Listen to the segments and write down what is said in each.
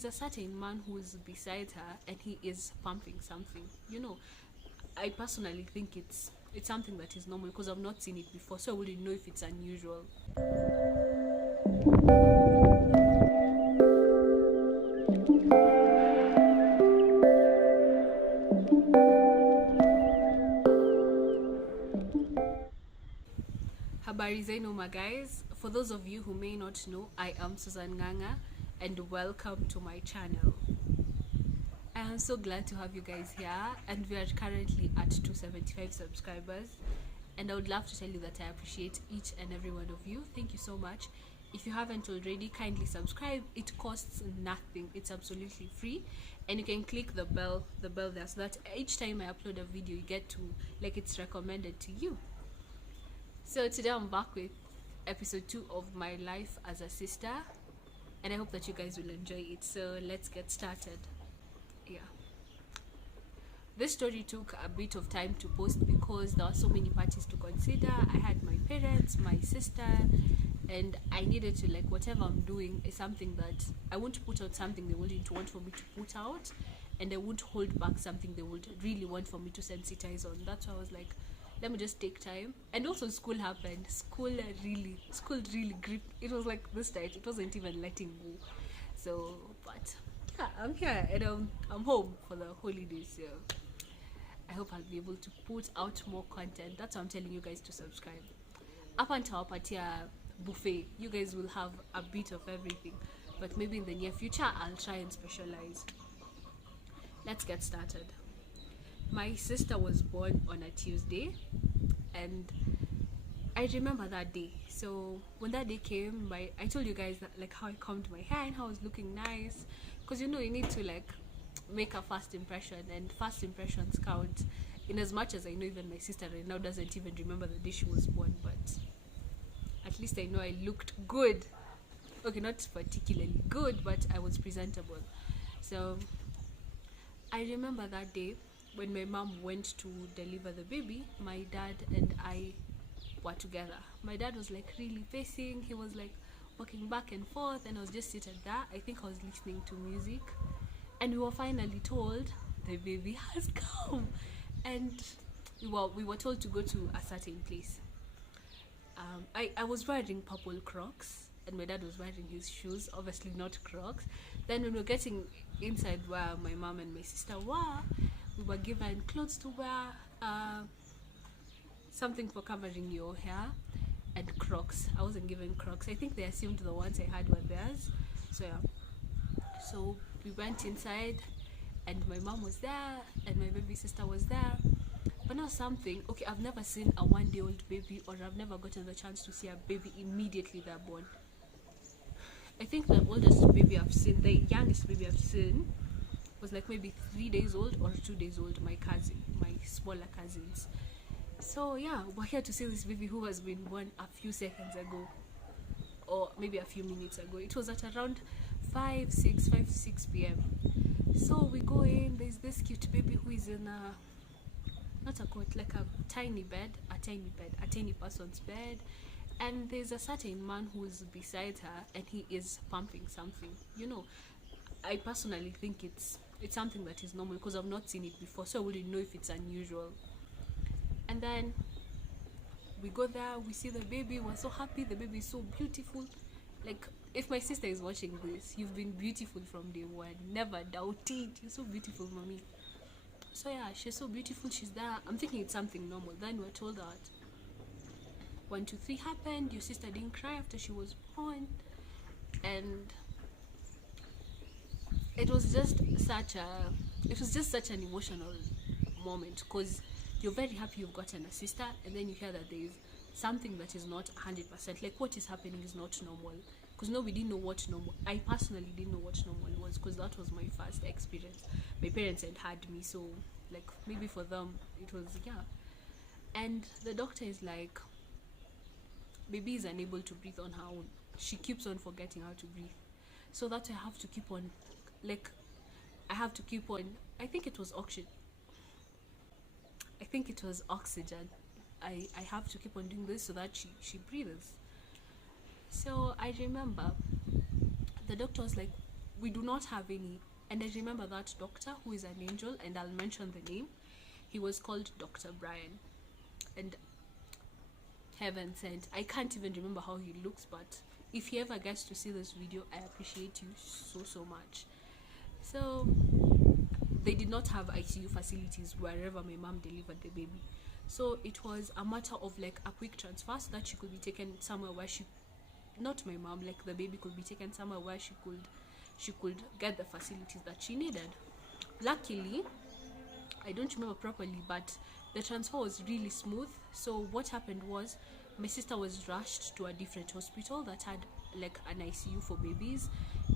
there's a certain man who's beside her and he is pumping something. I personally think it's something that is normal because I've not seen it before, so I wouldn't know if it's unusual. Habari zenu my guys. For those of you who may not know, I am Susan Nganga and welcome to my channel. I am so glad to have you guys here, and we are currently at 275 subscribers, and I would love to tell you that I appreciate each and every one of you. Thank you so much. If you haven't already, kindly subscribe. It costs nothing. It's absolutely free, and you can click the bell there, so that each time I upload a video you get to, like, it's recommended to you. So today I'm back with episode 2 of my life as a sister, and I hope that you guys will enjoy it. So let's get started. Yeah, this story took a bit of time to post because there were so many parties to consider. I had my parents, my sister, and I needed to, like, whatever I'm doing is something that I won't put out something they wouldn't want for me to put out, and I won't hold back something they would really want for me to sensitize on. That's why I was like, let me just take time. And also school happened. School really gripped. It was like this tight. It wasn't even letting go. So, but yeah, I'm here and I'm home for the holidays. So I hope I'll be able to put out more content. That's why I'm telling you guys to subscribe. Up until Patia buffet, you guys will have a bit of everything. But maybe in the near future, I'll try and specialize. Let's get started. My sister was born on a Tuesday, and I remember that day. So when that day came, I told you guys that, like, how I combed my hair and how I was looking nice, because you need to, like, make a first impression, and first impressions count. In as much as I know even my sister right now doesn't even remember the day she was born, but at least I know I looked good. Okay, not particularly good, but I was presentable. So I remember that day when my mom went to deliver the baby. My dad and I were together. My dad was, like, really pacing. He was, like, walking back and forth, and I was just seated there. I think I was listening to music, and we were finally told the baby has come, and we were told to go to a certain place. I was wearing purple Crocs, and my dad was wearing his shoes, obviously not Crocs. Then when we were getting inside where my mom and my sister were, we were given clothes to wear, something for covering your hair, and Crocs. I wasn't given Crocs. I think they assumed the ones I had were theirs. So yeah. So we went inside, and my mom was there, and my baby sister was there. But now something, okay, I've never seen a 1-day-old baby, or I've never gotten the chance to see a baby immediately they're born. I think the oldest baby I've seen, the youngest baby I've seen, was like maybe 3 days old or 2 days old. My smaller cousins. So yeah, we're here to see this baby who has been born a few seconds ago, or maybe a few minutes ago. It was at around 5 to 6 p.m. So we go in. There's this cute baby who is in a, not a cot, like a tiny person's bed, and there's a certain man who's beside her, and he is pumping something. I personally think it's something that is normal because I've not seen it before, so I wouldn't know if it's unusual. And then we go there, we see the baby, we're so happy. The baby is so beautiful. Like, if my sister is watching this, you've been beautiful from day one. Never doubt it. You're so beautiful, mommy. So yeah, she's so beautiful. She's there. I'm thinking it's something normal. Then we're told that 1, 2, 3 happened. Your sister didn't cry after she was born, and it was just such an emotional moment, because you're very happy you've gotten a sister, and then you hear that there is something that is not 100%, like what is happening is not normal, because we didn't know what normal. I personally didn't know what normal was, because that was my first experience. My parents had me, so, like, maybe for them it was, yeah. And the doctor is like, baby is unable to breathe on her own. She keeps on forgetting how to breathe, so that I have to keep on, like, I think it was oxygen. I have to keep on doing this so that she breathes. So I remember the doctor was like, we do not have any. And I remember that doctor, who is an angel, and I'll mention the name. He was called Dr. Brian, and heaven sent. I can't even remember how he looks, but if he ever gets to see this video, I appreciate you so much. So they did not have ICU facilities wherever my mom delivered the baby, so it was a matter of like a quick transfer so that she could be taken somewhere where she, not my mom, like the baby could be taken somewhere where she could get the facilities that she needed. Luckily, I don't remember properly, but the transfer was really smooth. So what happened was my sister was rushed to a different hospital that had like an ICU for babies,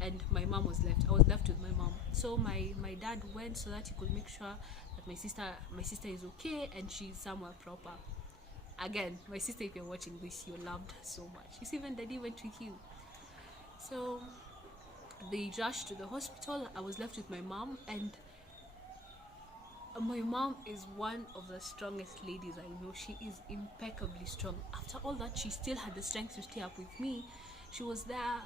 and my mom was left. I was left with my mom. So my dad went so that he could make sure that my sister is okay and she's somewhere proper. Again, my sister, if you're watching this, you're loved so much. You see, even daddy went with you. So they rushed to the hospital. I was left with my mom, and my mom is one of the strongest ladies I know. She is impeccably strong. After all that, she still had the strength to stay up with me. She was there.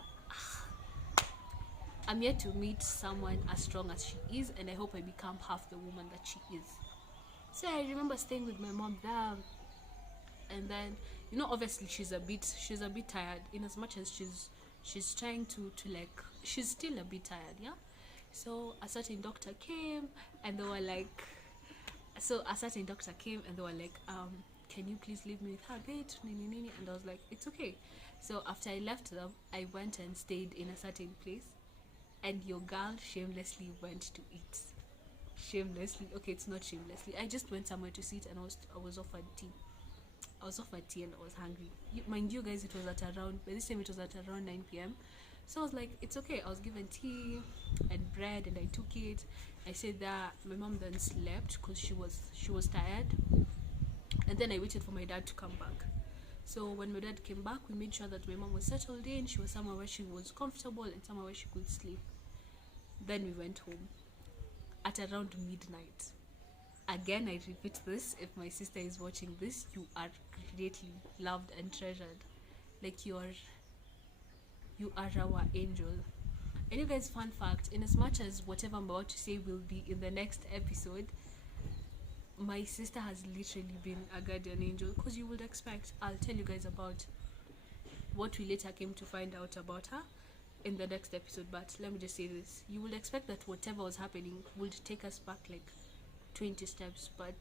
I'm yet to meet someone as strong as she is, and I hope I become half the woman that she is. So I remember staying with my mom there, and then, you know, obviously she's a bit tired, in as much as she's trying to like, she's still a bit tired, yeah. So a certain doctor came, and they were like, can you please leave me with her bit? And I was like, it's okay. So after I left them, I went and stayed in a certain place, and your girl shamelessly went to eat. Shamelessly, okay, it's not shamelessly. I just went somewhere to sit, and I was offered tea. I was offered tea and I was hungry. Mind you guys, it was at around, by this time it was at around 9 p.m. So I was like, it's okay. I was given tea and bread, and I took it. I said that my mom then slept because she was tired. And then I waited for my dad to come back. So when my dad came back, we made sure that my mom was settled in. She was somewhere where she was comfortable and somewhere where she could sleep. Then we went home at around midnight. Again, I repeat this, if my sister is watching this, you are greatly loved and treasured. Like, you are our angel. And you guys, fun fact, in as much as whatever I'm about to say will be in the next episode, my sister has literally been a guardian angel, because you would expect, I'll tell you guys about what we later came to find out about her in the next episode. But let me just say this, you would expect that whatever was happening would take us back like 20 steps, but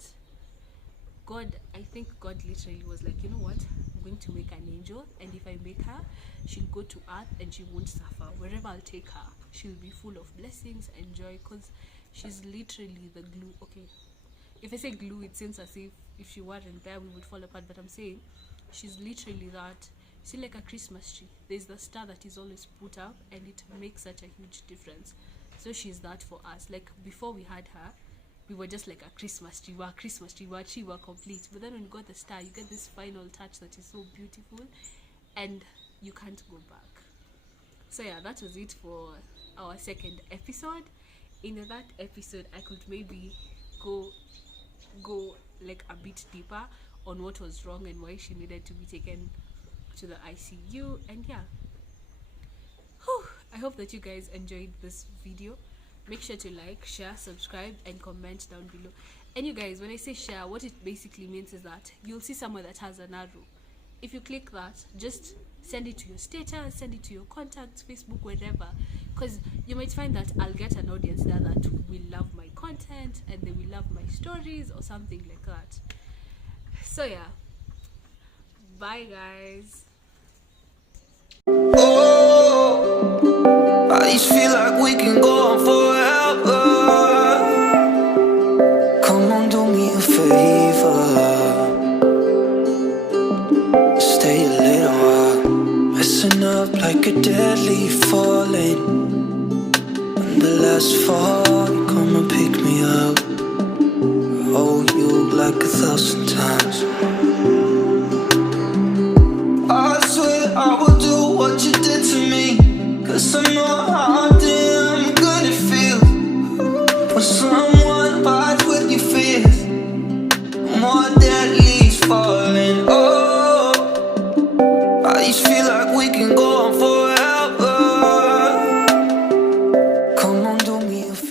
God, I think God literally was like, you know what, I'm going to make an angel, and if I make her, she'll go to earth and she won't suffer. Wherever I'll take her, she'll be full of blessings and joy, because she's literally the glue. Okay, if I say glue, it seems as if she weren't there we would fall apart, but I'm saying she's literally that. See, like a Christmas tree, there's the star that is always put up, and it makes such a huge difference. So she's that for us. Like, before we had her, we were just like a Christmas tree. We were complete. But then when you got the star, you get this final touch that is so beautiful, and you can't go back. So yeah, that was it for our second episode. In that episode, I could maybe go like a bit deeper on what was wrong and why she needed to be taken to the ICU. And yeah, I hope that you guys enjoyed this video. Make sure to like, share, subscribe, and comment down below. And you guys, when I say share, what it basically means is that you'll see somewhere that has an arrow. If you click that, just send it to your status, send it to your contacts, Facebook, wherever, because you might find that I'll get an audience there that will love my content and they will love my stories or something like that. So yeah, bye guys. I just feel like we can go on forever. Come on, do me a favor. Stay a little while. Messing up like a dead leaf falling. On the last fall, you come and pick me up. Oh, you like 1,000 times. I swear I will do what you did to me, 'cause I know how damn good it feels when someone bites with your fears. More dead leaves falling. Oh, I just feel like we can go on forever. me you feel